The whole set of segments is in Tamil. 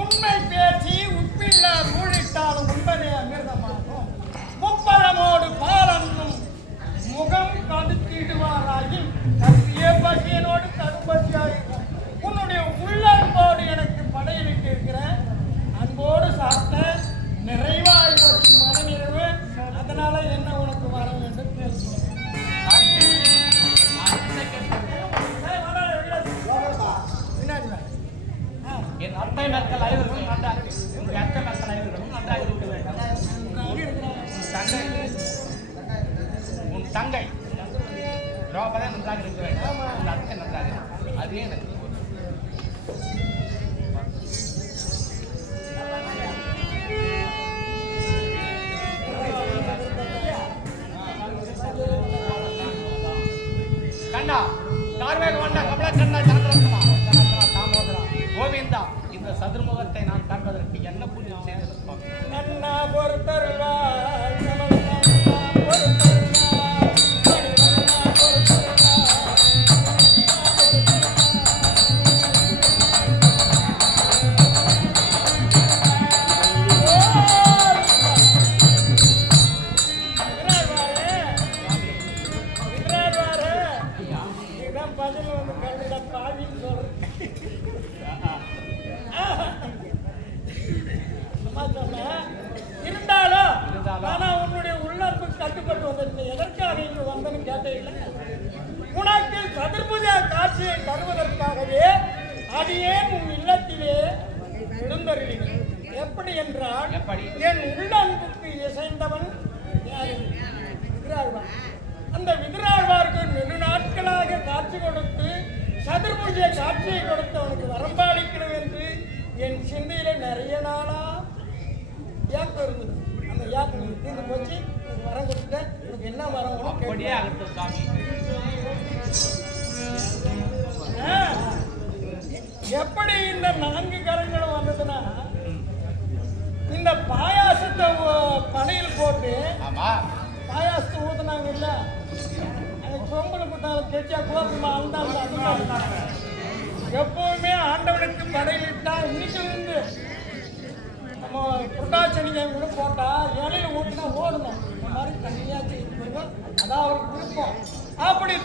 உண்மை கண்ணா கார்வேக வண்ண கமல கண்ணா தாமோதரா. கோவிந்தா இந்த சதுர்முகத்தை நான் காண்பதற்கு என்ன புண்ணியம் பொறுத்தருள்வாய், காட்சியை கொடுத்து அவனுக்கு வரம்பாளிக்கணும் என்று என் சிந்தையில நிறைய நாளா ஏக்கம் இருந்தது அந்த ஏக்கம் நீ தீர்ந்து போச்சு. வரம் கொடுத்துட்டேன். உனக்கு என்ன வரம் எப்படி இந்த நான்கு கரங்களும் வந்ததுன்னா இந்த பாயாசத்தை பனையில் போட்டு பாயாசத்தை ஊத்துனாங்க இல்ல அந்த சொம்புல கொடுத்தாங்க கெட்டியா கோபமா அழுந்தாங்க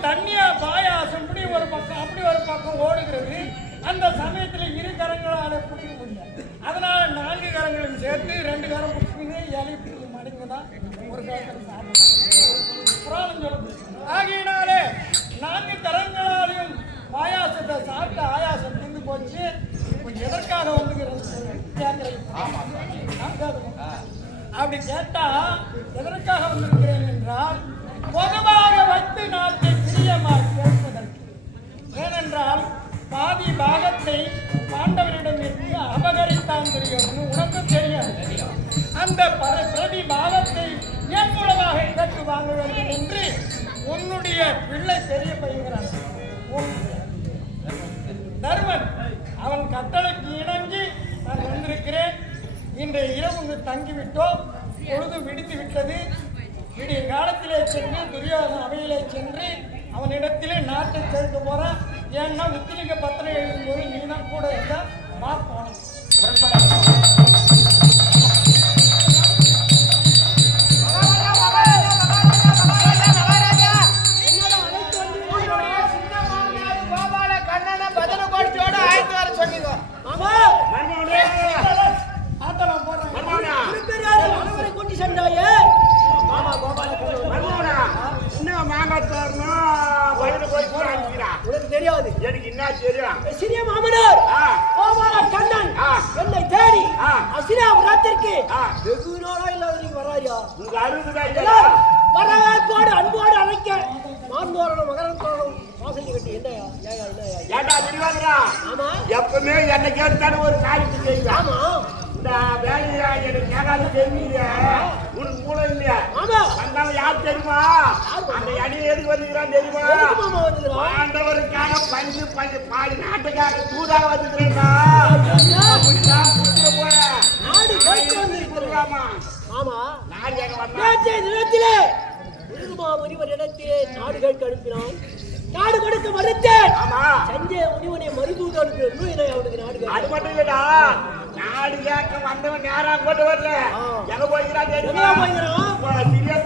தண்ணியா பாயாசம் இப்படி ஒரு பக்கம் அப்படி ஒரு பக்கம் ஓடுகிறது. அந்த சமயத்துல இரு கரங்களால பிடிக்க முடியல அதனால நான்கு கரங்களையும் சேர்த்து ரெண்டு கரம் பிடிச்சிக்கின்னு இலை பிடிக்க மடங்குதான் ஒரு கரத்தில் சாப்பிடலாம் புராணம் சொல்லுது. ஆகையினாலே நான்கு கரங்களாலையும் பாயாசத்தை சாப்பிட்டு ஆயாசம் தின்னு போச்சு. எதற்காக ஆ. அப்படி கேட்டா எதற்காக வந்திருக்கிறேன் என்றால் பொதுவாக வைத்து நாட்டை பிரியமாக கேட்பதற்கு. ஏனென்றால் பாதி பாகத்தை பாண்டவரிடமிருந்து அபகரித்தான் தெரியும் உனக்கு தெரியும் அந்த பிரதி பாகத்தை என் மூலமாக இதற்கு வாங்க வேண்டும் என்று உன்னுடைய பிள்ளை தெரிய பையங்கிறான் உன் தர்மன் அவன் கட்டளைக்கு இணங்கி நான் வந்திருக்கிறேன். இன்றைய இரவு தங்கிவிட்டோம். பொழுது விடுத்து விட்டது. விடிய காலத்திலே சென்று துரியோதன அவையிலே சென்று அவனிடத்திலே நாட்டை கேட்க போறான் ஏன்னா முத்துலிங்க பத்திரம் எழுதும்போது நீ தான் கூட இருந்தா பார்ப்போம் உனக்கு மூளை இல்லையா? வந்தவன் யார் தெரியுமா? அந்த அடி எதுக்கு வந்துக்கிறான்? தெரியுமா? ஆண்டவருக்காக பஞ்சு பஞ்சு பாதி நாட்டுக்காக தூதாக வந்துக்கிறேன்டா. நாடு கேட்க அனுப்பினான். நாடு கொடுக்க மறுத்தேன். ஆமா. சஞ்சய முனிவனை மறுதூது அனுப்பினு என்னை அவனுக்கு நாடு அது மட்டும் இல்லடா. வேலை கேட்க வந்தவன் நேரா கொண்டு வரல. எங்க போய்க்கிறான் தெரியுமா?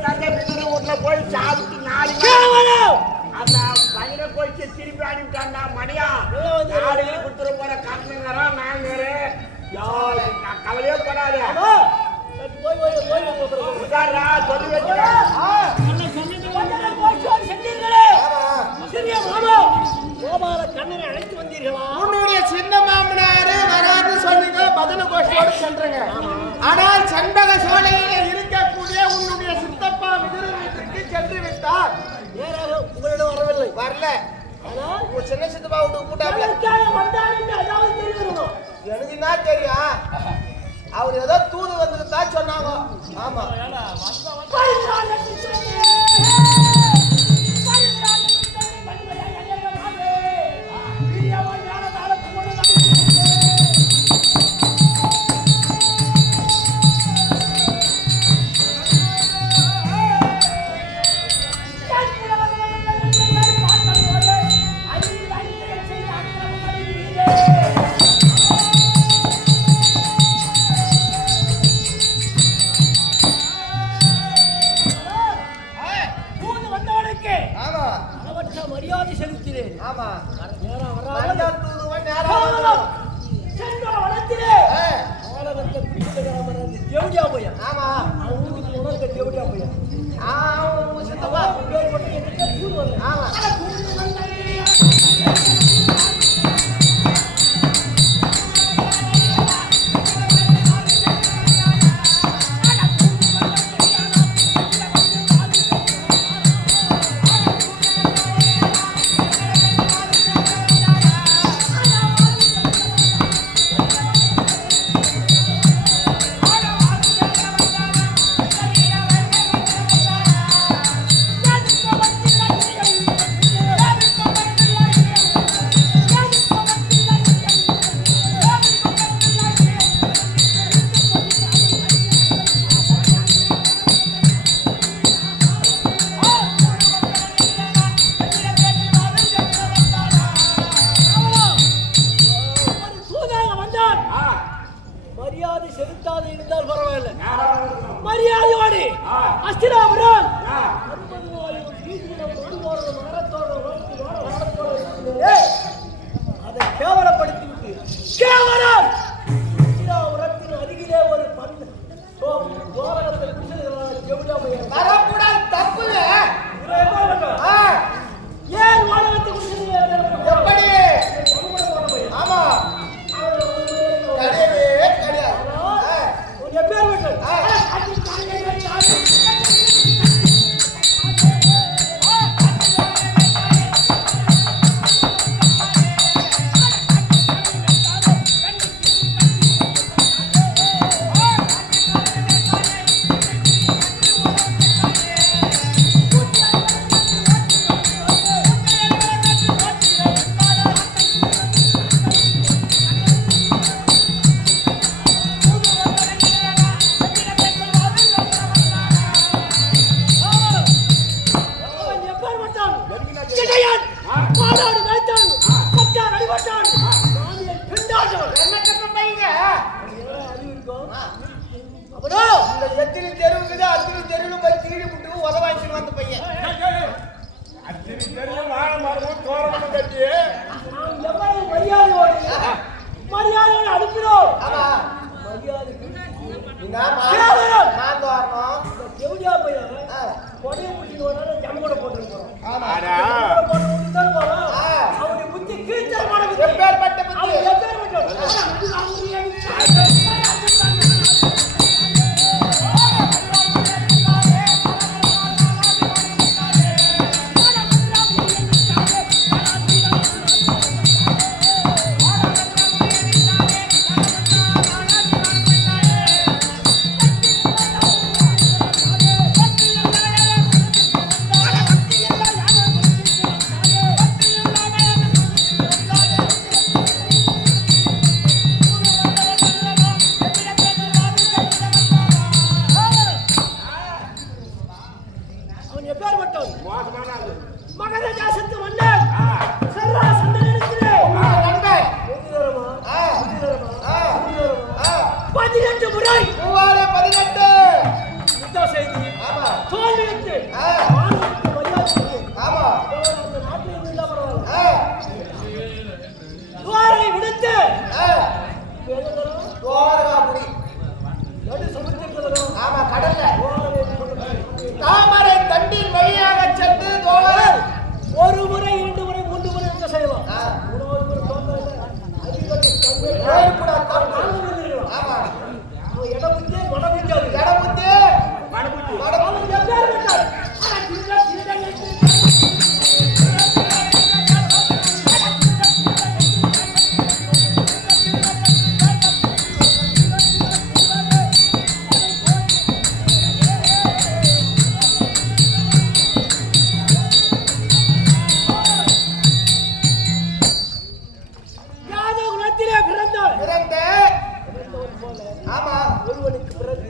தந்தை பின்னர வீட்டுல போய் சாப்பிட்டு நாலு! அந்த பையனை போய் திருப்பி அனுப்பிட்டாண்டா மணியா. நாடு கொடுத்துட போற கட்டணுங்கிறோம் நாங்க யாரு கவலையே படாத. சொல்லி மாமா, கோபால கண்ணனை அழைத்து வந்தீர்களா? உன்னுடைய சின்ன மாமனாரு வராது சொன்னீங்க கோஷ்டியோடு சென்றங்க. ஆனால் செண்பக சோலையில இருக்கக்கூடிய உன்னுடைய சித்தப்பா விதிரு வீட்டுக்கு சென்று விட்டார். உங்களிடம் வரவில்லை. வரல. ஆனால் உங்க சின்ன சித்தப்பா அதாவது தெரிவிக்கணும் எனக்கு என்ன தெரியும் அவர் ஏதோ தூது வந்து தான் சொன்னாங்க. ஆமா. அளவற்ற மரியாதை செலுத்தினேன். ஆமா. வராமல் நேரம் கேவலம் சென்ற வனத்திலே ஆ, ஆலவத்தை பிடித்தவராம தேவடியா ஆமா. உணர்ந்த சித்தப்பா. பேர் வரல ஆமா. பிறந்த ஆமா. ஒருவனுக்கு பிறகு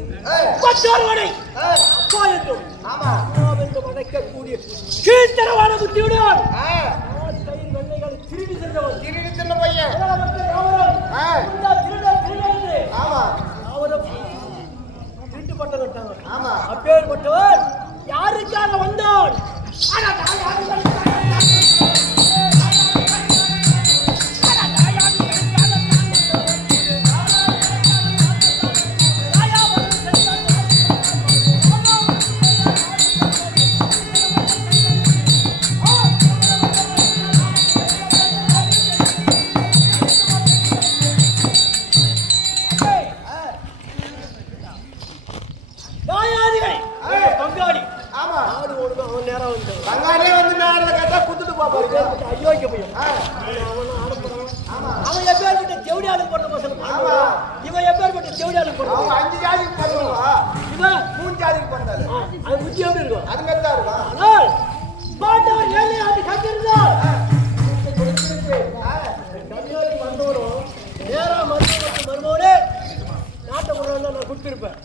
மற்றொருவனை அப்பா என்றும் ஆமா. என்று மறைக்கக்கூடிய கீழ்த்தரவான புத்தியுடன் திருடி சென்றவன் திருடி சென்ற பையன். ஆமா அவரும் திருட்டு பட்ட கட்டாங்க ஆமா. அப்பேற்பட்டவன் யாருக்காக வந்தான்? ஆனால் நேரம் வந்து பங்காளே வந்து நேரம் கேட்டா குத்துட்டு பாப்பாரு ஐயோ இங்க போய் அவன் எப்பேற்பட்ட ஜவுடி ஆளுக்கு போட்ட பசங்க இவன் எப்பேற்பட்ட ஜவுடி ஆளுக்கு போடுவான் அஞ்சு ஜாதிக்கு பண்ணுவான் இவன் மூணு ஜாதிக்கு பண்ணாரு அது புத்தி இருக்கும்? அது மாதிரி தான் இருக்கும். ஆனால் பாட்டவர் ஏழை வந்தவரும் நேரம் மருமகனுக்கு மருமகனே நாட்டை கொண்டு நான் கொடுத்துருப்பேன்.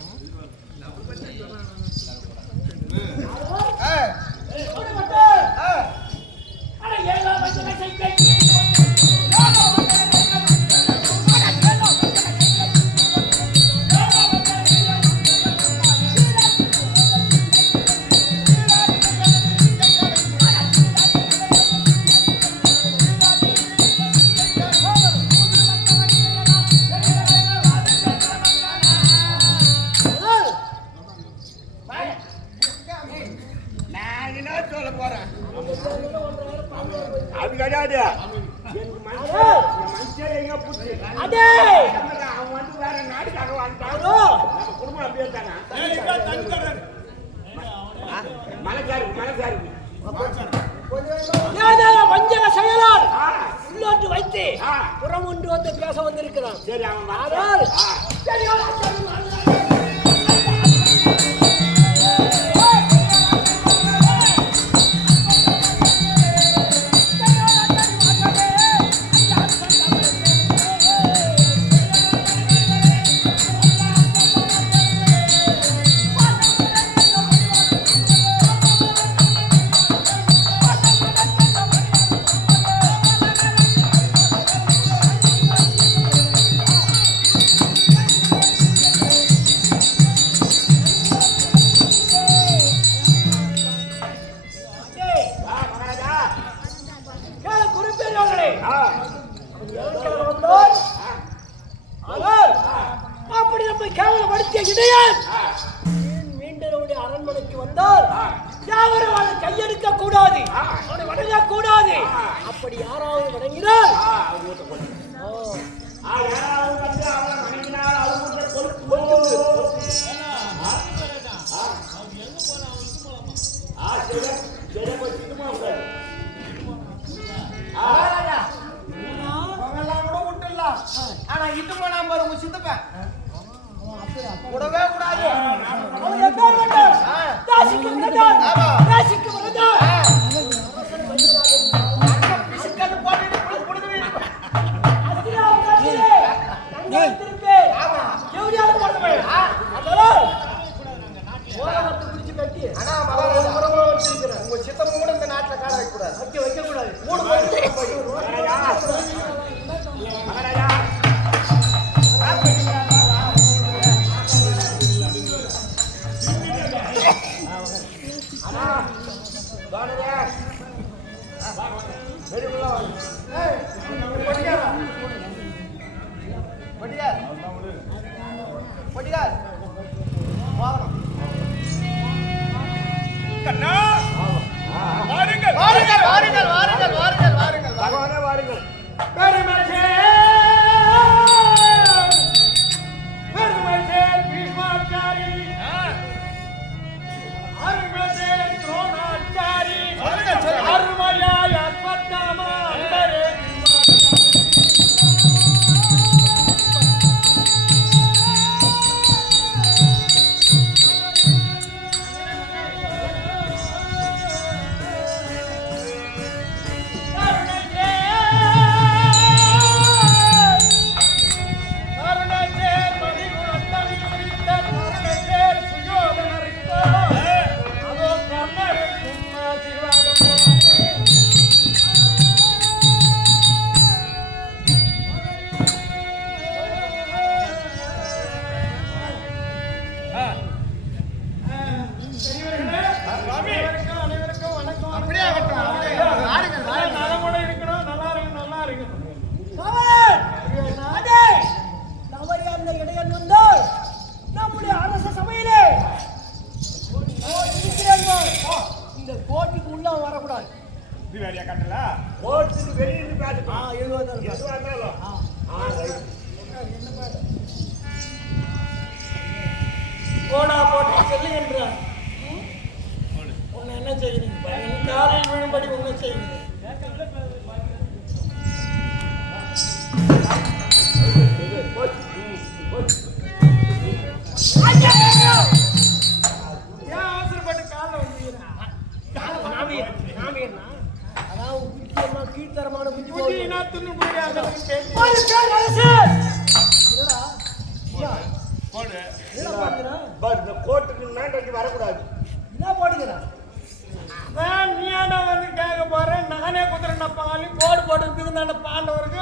நானே குதிரண்ட பாலி கோடு போட்டு இருக்குது அந்த பாண்டவருக்கு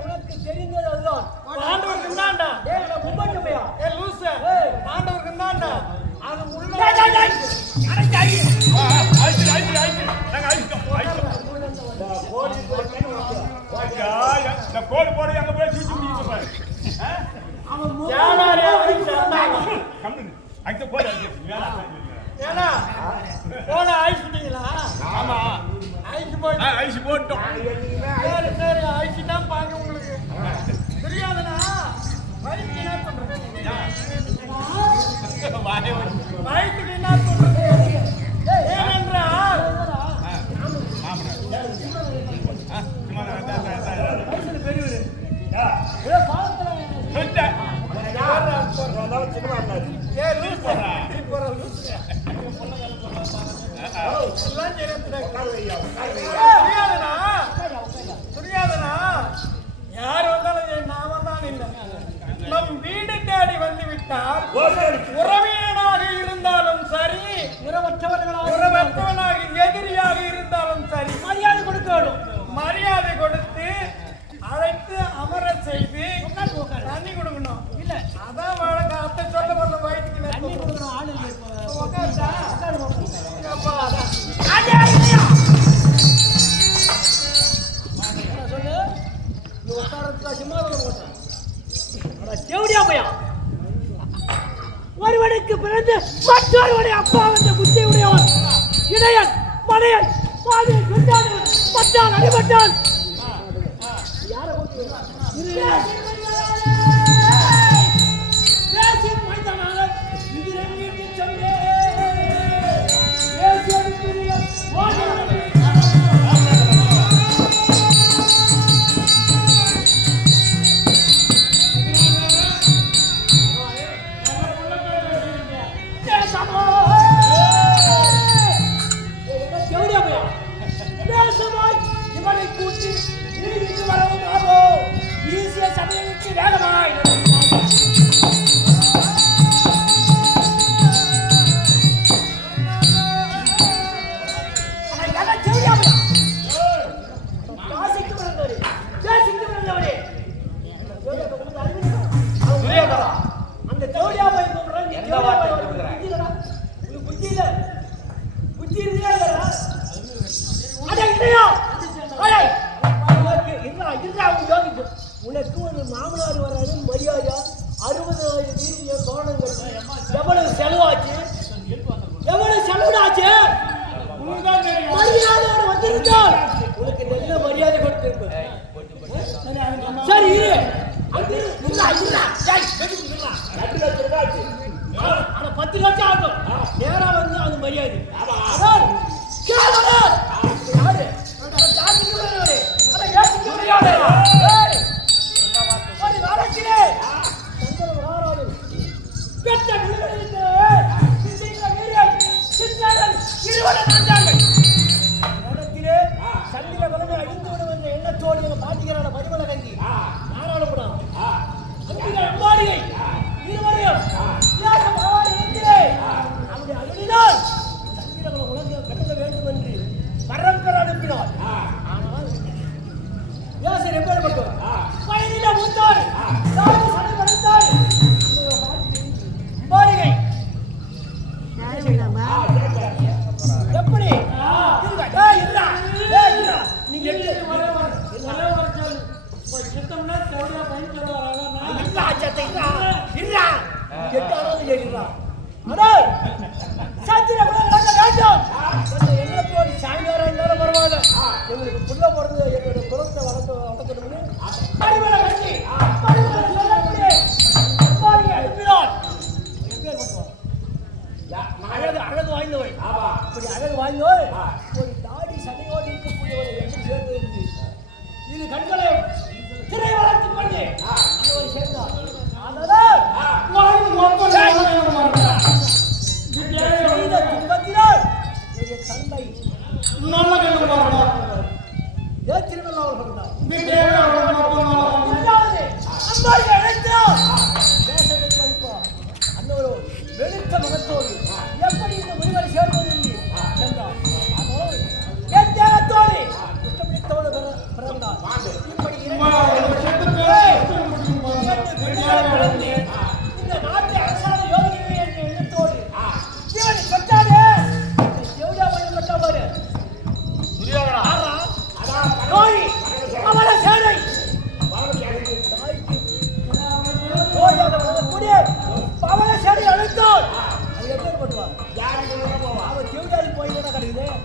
உனக்கு தெரிஞ்சது அதுதான் பாண்டவருக்கு தான்டா ஏ லூச பாண்டவருக்கு தான்டா அது உள்ள கோடு போட எங்க போய் சூச்சி முடிச்சு பாரு அவன் அங்க போய் ஏன்னா போல ஐஸ் விட்டீங்களா ஆமா. ஐஸ் போட்டு. ஐஸ் போட்டோம். சரி சரி ஐஸ் தான் பாங்க உங்களுக்கு. தெரியாதுண்ணா. வயிற்று என்ன பண்றது வயிற்றுக்கு என்ன பண்றது ஏனென்றால் பெரியவர். சினிமா ஏ லூஸ் புரியாதுண்ணா. யார் வந்தாலும் என் நாம தான் இல்லை. நம் வீடு தேடி வந்து விட்டார் அடித்தாது கொண்டாடு பட்டால்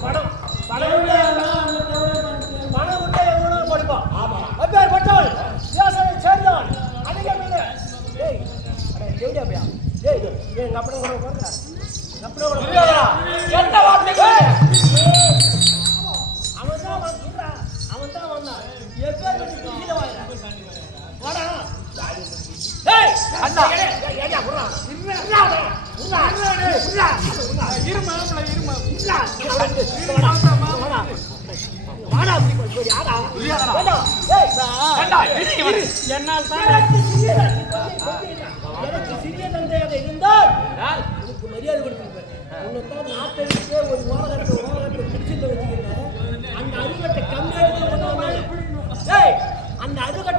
பணம் பணம் பணம் விட்டா எவ்வளோ படிப்பான் அப்பேர் பட்டவன் விவசாயம் சேர்ந்தவன் அதிக மீன் டேய் ஜெயிடா அப்படியா டேய் எங்கள் அப்படி கூட உட்காந்து அப்படி கூட எந்த அவன் தான் அவன் அவன் தான் வந்தான் எப்பேர் பட்டு கீழே வாங்க என்ன என்ன என்ன என்ன என்னால் ஒரு ஓரகத்தை ஓரகத்தை பிடிச்சிருந்த வச்சுக்கிறேன் அந்த அருகத்தை கம்மியாக அந்த அருகத்தை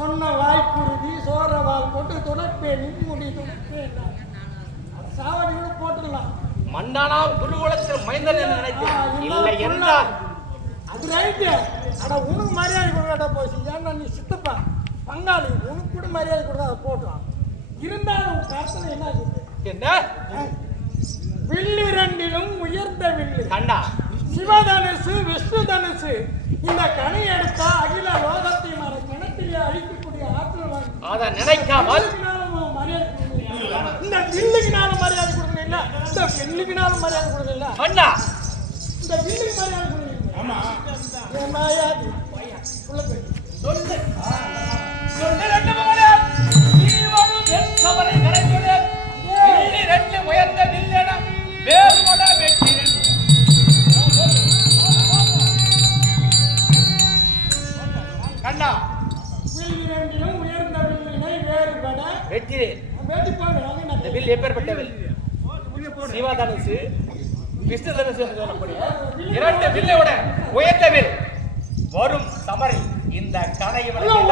சொன்ன வாய்க்குருதி சோர வால் போட்டு துடைப்பேன் முடி துடைப்பேன் சாவடி கூட போட்டுடலாம். மண்டானா குருகுலத்தில் மைந்தன் என்று ஆ, இல்லை என்றால். அது ரைட்டு அட உனக்கு மரியாதை கொடுக்காட்ட போச்சு. ஏன்னா நீ சித்தப்பா. பங்காளி உனக்கு கூட மரியாதை கொடுத்தா அதை போட்டுறான் இருந்தாலும் உன் கருத்துல என்ன என்ன? வில்லு ரெண்டிலும் உயர்ந்த வில்லு. கண்டா? சிவதனுசு விஷ்ணு தனுசு இந்த கனி எடுத்தா அகில லோகத்தை அதை நினைக்காமல். இந்த வில்லுக்குனாலும் மரியாதை கொடுக்கணும் இல்ல. இந்த வில்லுக்குனாலும் மரியாதை கொடுக்கணும் இல்ல. கண்டா இந்த வில்லுக்கு மரியாதை கொடுக்கணும் ஆமா. என் நாயாது உள்ள போய். சொல்லு. சொல்லு ரெண்டு மகளே. நீ வரும் என் சபரை கரைந்துடு வில்லி ரெண்டு உயர்ந்த வில்லென இந்த வில் எப்பேற்பட்ட வில் சிவதனுசு விஷ்ணு தனுசு என்று சொல்லக்கூடிய இரண்டு வில்லையோட உயர்ந்த வில். வரும் சமரில் இந்த கனை பாலத்துல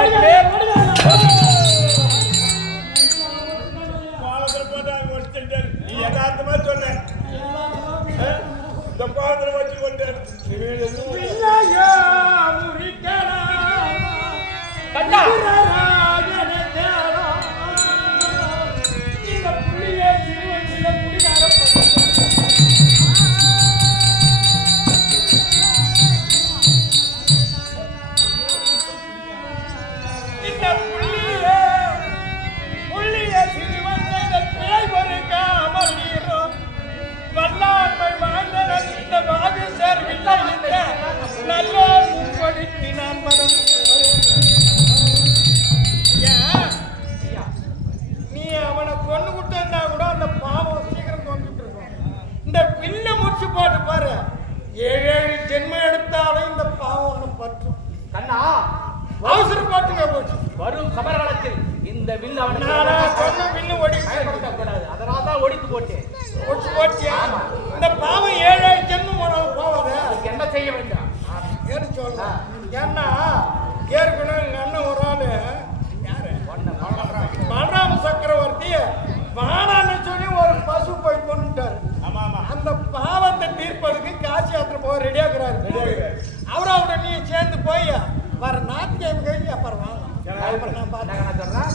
வாங்க அப்புறம்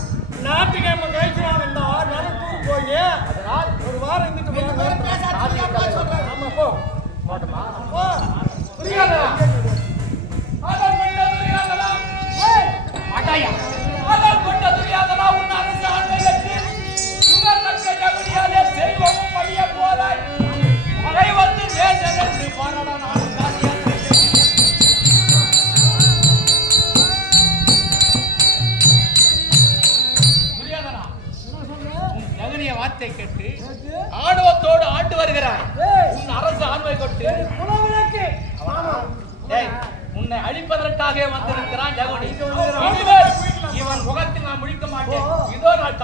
நான் அதற்காக வந்திருக்கிறான் ஜெகோனி இவன் முகத்தை நான் முடிக்க மாட்டேன். இதோ நான்